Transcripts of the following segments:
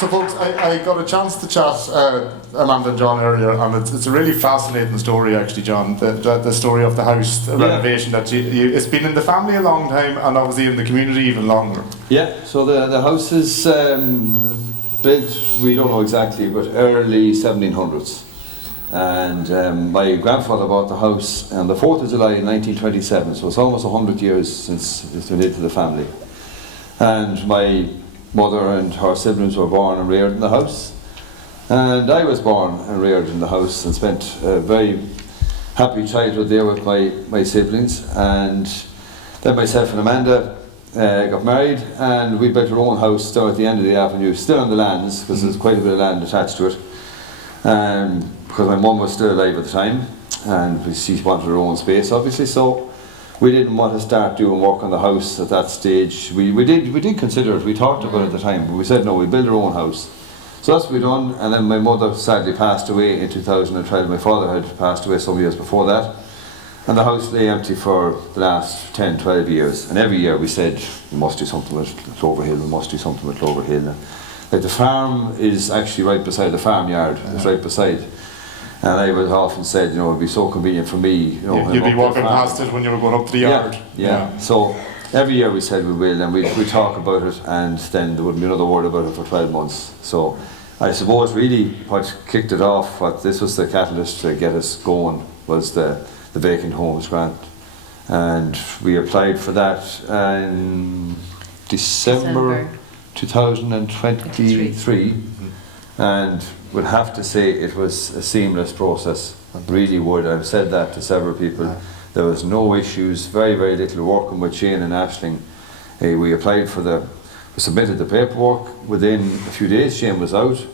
So folks, I got a chance to chat Amanda and John earlier, and it's a really fascinating story actually, John, the story of the house, the renovation that it's been in the family a long time, and obviously in the community even longer. Yeah, so the house is built, we don't know exactly, but early 1700s. And my grandfather bought the house on the 4th of July in 1927, so it's almost 100 years since it's been into the family. And my mother and her siblings were born and reared in the house. And I was born and reared in the house and spent a very happy childhood there with my siblings. And then myself and Amanda got married, and we built our own house down at the end of the avenue, still on the lands, because there's quite a bit of land attached to it. Because my mum was still alive at the time, and she wanted her own space, obviously, so we didn't want to start doing work on the house at that stage. We did consider it, we talked about it at the time, but we said no, we build our own house. So that's what we done, and then my mother sadly passed away in 2012. My father had passed away some years before that, and the house lay empty for the last 10-12 years, and every year we said we must do something with Cloverhill, we must do something with Cloverhill. Like the farm is actually right beside the farmyard, it's right beside. And I would often said, you know, it'd be so convenient for me. You know, you'd be walking past it when you were going up to the yard. Yeah. So every year we said we will, and we'd talk about it, and then there wouldn't be another word about it for 12 months. So I suppose really what kicked it off, what this was the catalyst to get us going, was the Vacant Homes grant. And we applied for that in December 2023. And would have to say it was a seamless process. Really would. I've said that to several people. There was no issues, very, very little working with Shane and Aisling. We applied for we submitted the paperwork. Within a few days, Shane was out.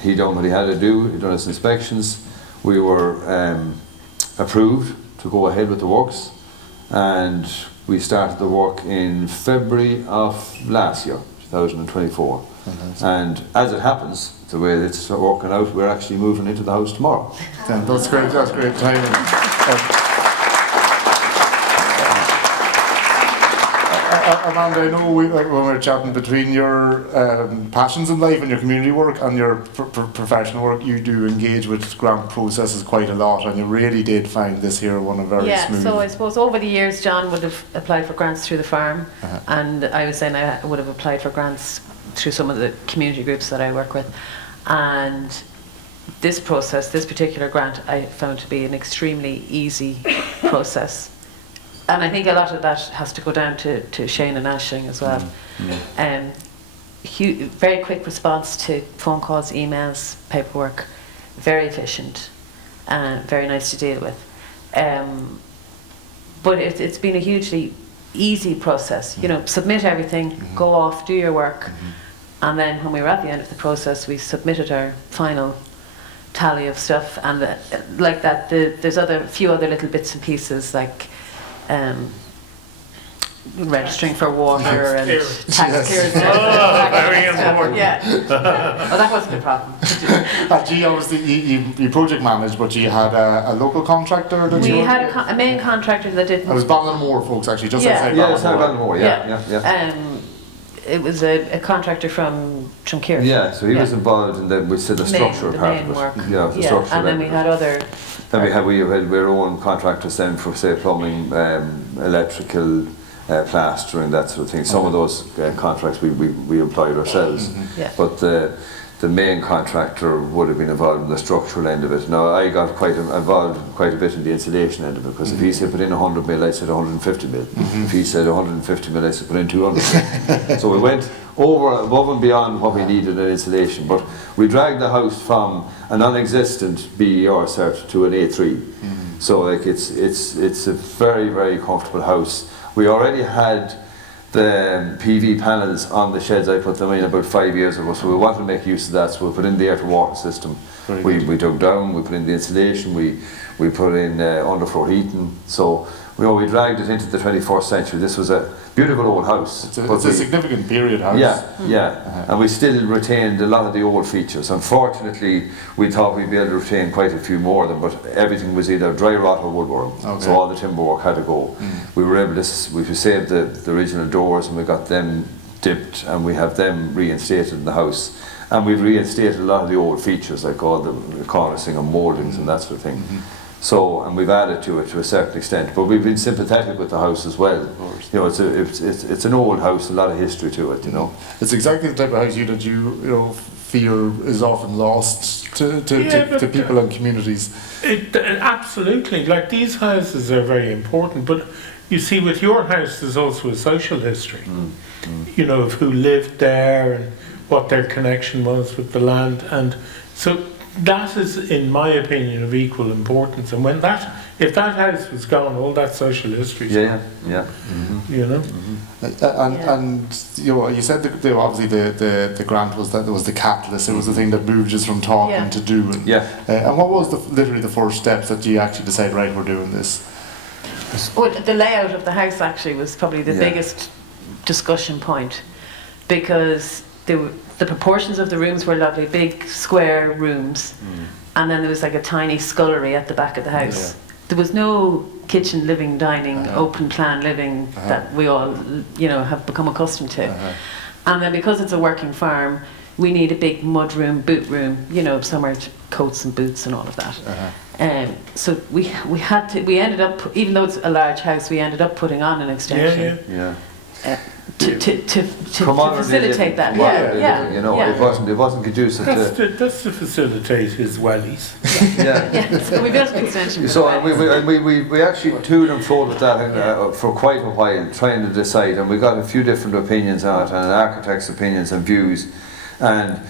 He done what he had to do. He done his inspections. We were approved to go ahead with the works, and we started the work in February of last year, 2024. And as it happens, the way it's working out, we're actually moving into the house tomorrow. That's great timing. Amanda, I know when we were chatting, between your passions in life and your community work and your professional work, you do engage with grant processes quite a lot, and you really did find this here one of very smooth. Yeah, so I suppose over the years John would have applied for grants through the farm, and I was saying I would have applied for grants through some of the community groups that I work with. And this process, this particular grant, I found to be an extremely easy process. And I think a lot of that has to go down to Shane and Aisling as well. Very quick response to phone calls, emails, paperwork, very efficient, and very nice to deal with. But it's been a hugely easy process. You know, submit everything, go off, do your work, and then when we were at the end of the process, we submitted our final tally of stuff, and like that. There's a few other little bits and pieces like. Registering for water and tax clearance. Very important. Well, that wasn't a problem. Actually, obviously, you project managed, but you had a local contractor. We had a main contractor that did. It was Ballinamore, folks, actually, just outside Ballinamore. Yeah, outside Ballinamore. Yeah. It was a contractor from Carrick. Yeah, so he was involved in the structural part of it. Work. Yeah, the structural. And then we had other. Then we had our own contractors then for, say, plumbing, electrical, plastering, that sort of thing. Some of those contracts we employed ourselves, but the main contractor would have been involved in the structural end of it. Now I got involved quite a bit in the insulation end of it, because if he said put in 100 mil, I said 150 mil. If he said 150 mil, I said put in 200 mil. So we went above and beyond what we needed in insulation, but we dragged the house from a non-existent BER cert to an A3. So like it's a very, very comfortable house. We already had the PV panels on the sheds. I put them in about 5 years ago, so we wanted to make use of that, so we put in the air to water system. We dug down, we put in the insulation, we put in underfloor heating, so we dragged it into the 21st century. This was a beautiful old house. It's a significant period house. Yeah, and we still retained a lot of the old features. Unfortunately, we thought we'd be able to retain quite a few more of them, but everything was either dry rot or woodworm, so all the timber work had to go. We were able to, we saved the original doors, and we got them dipped, and we have them reinstated in the house. And we've reinstated a lot of the old features, like all the cornicing and mouldings and that sort of thing. So, and we've added to it to a certain extent, but we've been sympathetic with the house as well. You know, it's an old house, a lot of history to it. You know, it's exactly the type of house that you fear is often lost to people and communities. Absolutely, like these houses are very important, but you see, with your house, there's also a social history. You know, of who lived there and what their connection was with the land, and so that is, in my opinion, of equal importance. And if that house was gone, all that social history. You know. And you said that obviously the grant was the catalyst. It was the thing that moved us from talking to doing. And what was literally the first steps that you actually decided, right, we're doing this? Well, the layout of the house actually was probably the biggest discussion point, because the proportions of the rooms were lovely, big square rooms, and then there was like a tiny scullery at the back of the house. There was no kitchen, living, dining, open plan living that we all, have become accustomed to. And then because it's a working farm, we need a big mud room, boot room, somewhere to coats and boots and all of that. So we ended up, even though it's a large house, we ended up putting on an extension. To facilitate that. It wasn't conducive to. That's to facilitate his wellies. So we built an extension. So we actually toed and fro with that for quite a while, trying to decide, and we got a few different opinions on it, and an architect's opinions and views. And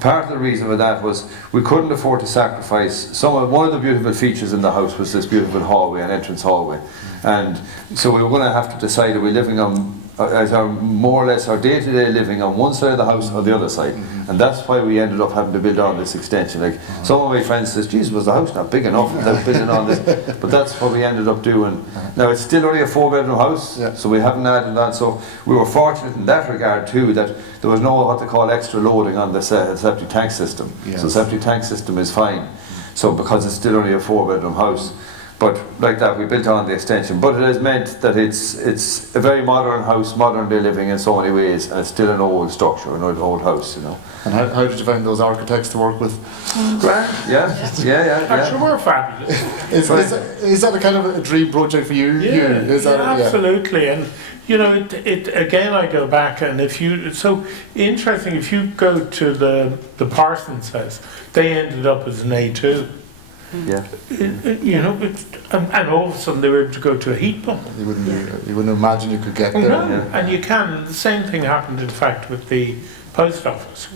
part of the reason for that was we couldn't afford to sacrifice one of the beautiful features in the house was this beautiful hallway, an entrance hallway, and so we were going to have to decide, are we living on as our more or less our day-to-day living on one side of the house or the other side, and that's why we ended up having to build on this extension. Like some of my friends says, "Geez, was the house not big enough without building on this?" But that's what we ended up doing. Now it's still only a 4-bedroom house, so we haven't added that. So we were fortunate in that regard too, that there was no what they call extra loading on the septic tank system. So the septic tank system is fine. So because it's still only a 4-bedroom house. But like that, we built on the extension. But it has meant that it's a very modern house, modern day living in so many ways, and it's still an old structure, an old house, And how did you find those architects to work with? Grand, Actually, we're fabulous. Is that a kind of a dream project for you? Absolutely. And it again, I go back, and if you go to the Parsons house, they ended up as an A2. And all of a sudden they were able to go to a heat pump. You wouldn't imagine you could get there. And you can. The same thing happened, in fact, with the post office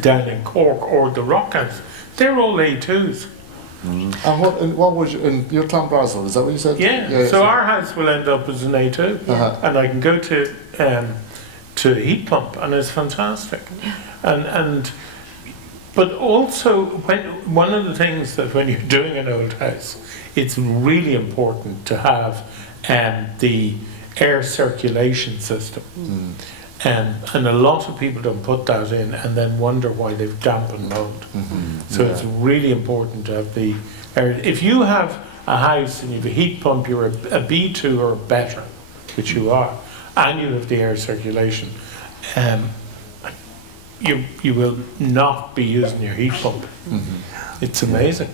down in Cork, or the Rock House. They're all A2s. And what was your Clonbrassil? Is that what you said? So our house will end up as an A2, and I can go to a heat pump, and it's fantastic. But also, one of the things that when you're doing an old house, it's really important to have the air circulation system. And a lot of people don't put that in and then wonder why they've damp and mold. So it's really important to have the air. If you have a house and you have a heat pump, you're a B2 or better, which you are, and you have the air circulation, you will not be using your heat pump. It's amazing.